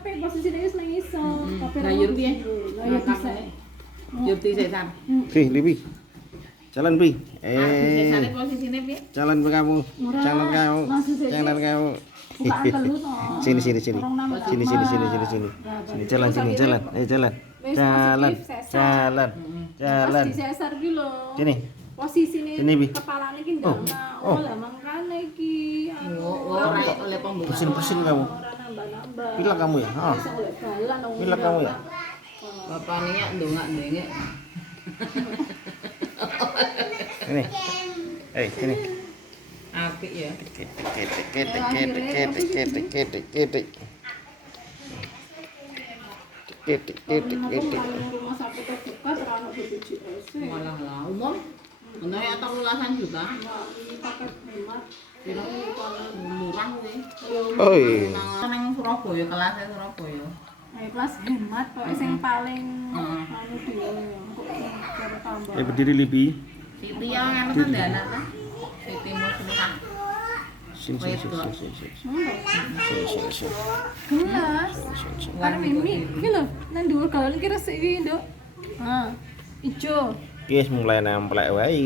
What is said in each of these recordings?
apik posisine wis nang iso. Tapi Lah yo piye? Lah yo bisa. Yo sik Sam. Pi, Lipi. Jalan Pi. Sesane posisine piye? Jalan kamu. Jalan kamu. Jalan kamu. Bukaan telu to. Sini. Sini jalan sini jalan. Ayo jalan. Jalan. Pas disesar ki lho. Sini. Posisine Sini, Bi. kepalane ki ndana. Oh lah mangkane iki. Ora oleh pembukaan. Bersin kamu. Ora nambah-nambah. Pilek kamu ya? Ah. Iso golek dalan dong. Pilek kamu ya? Bapaknya nya ndongak-ndengek. Sini. Sini. Apik ya. Rumah sakit terdekat ora ono BPJS. Malah lah umum. Ono ya tak ulasan juga. Ini paket hemat. Kira murah kuwi. Oi. Nang Surabaya, kelasnya Surabaya. Kelas hemat kok sing paling Heeh. anu dhewe kok cara tambah. Berdiri Lipi. Siti yang anu kan anak ta. Siti Timur Tengah. Sini. Gelas. Kan mimi iki lho nang dhuwur galon iki resik iki, Nduk. Ijo. Wis mulai nemplek wae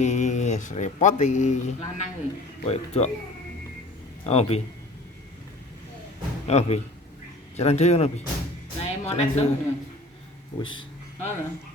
wis repot iki. Lanang iki. Wedok. Bi. Bi. Jalan dhewe ono Bi. Lah emonek lho. Wis. Heeh.